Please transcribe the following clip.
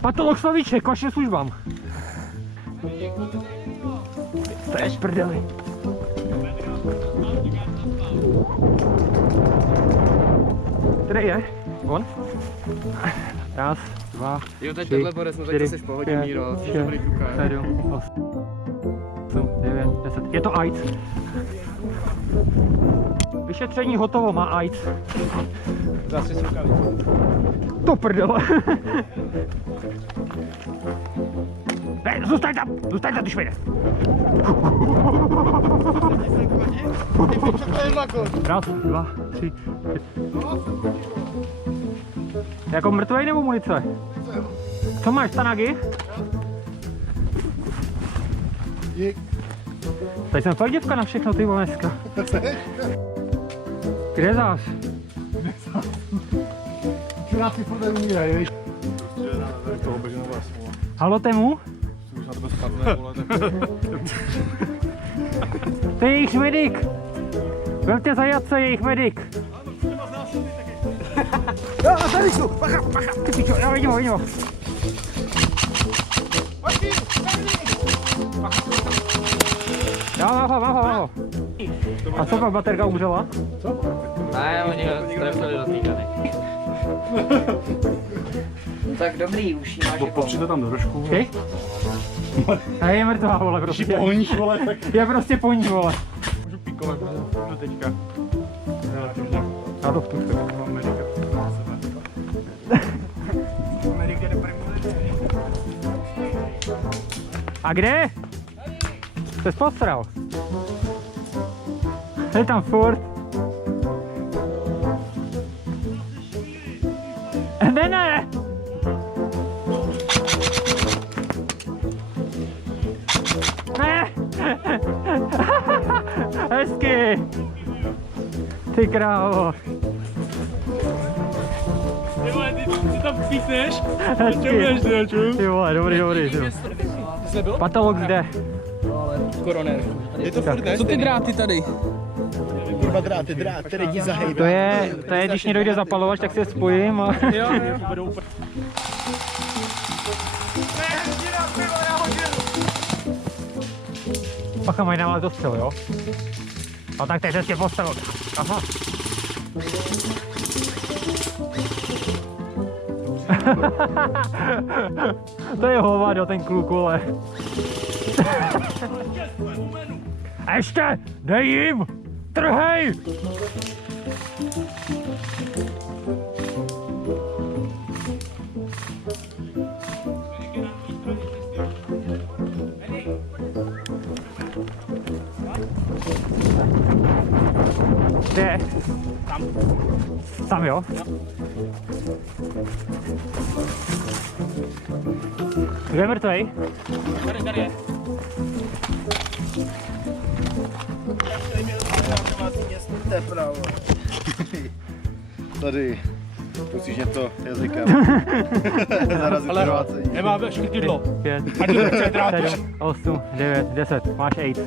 Patolog Slavíček, k vašim službám. To je šprdeli. Který je? On? Raz, dva, Jo, teď tři, tohle borec, no tak to jsi v pohodě, Míro, jsi dobrý kluka. 7, 8, 9, 10. Je to AIDS. Vyšetření hotovo, má AIDS. Zase rukavice. To prdele. Ne, zůstaň tam, ty švejde. Raz, dva, tři. Jako mrtvej nebo munice? Co máš, Tanagy? Tady jsem fakt děvka na všechno, ty vole, dneska. Kde zás? Čuráci furt neumírají, víš? Halo, Temu? Už na tebe spadne, vole, tak... To je jejich medic! Vemte zajatce, jejich medic! Já, tady jsou! Bacha, bacha! Ty pičo, já vidím ho. Já mám ho. A co pak baterka umřela? Ne, oni ho strefili do týkany. No tak dobrý, už jí máš jako... Popřijte tam do rožku. Ty? A je mrtvá, vole, prostě. Po ní, vole, tak... Je prostě po ní, vole. Můžu píkovat do teďka. Já to v tu chvíli. Amerika jde první. A kde? Jsi postral. Je tam furt. Ne! Ne! Hezky! Ty krávo. Ty vole, ty tam píchneš? Hezky. Ty vole, dobrý. Ty vole. Patolog zde. Koroner. Je to furt Co ty dráty tady? Kurva drát, který ti zahejbe. To je, když mě dojde zapalovač, tak si je spojím a... Jo. Pacha, mají na dostřel, jo? A tak teď tě postavil. Aha. To je hovado, ten kluk, vole. A ještě, dej jim! Trhej! Kde? Tam jo? Kde je mrtvej? Tady je. Tady. Musíš mě to jazykem. Zarazit krvácení. Nemáme škytidlo. 5, 7, 8, 9, 10. Máš AIDS.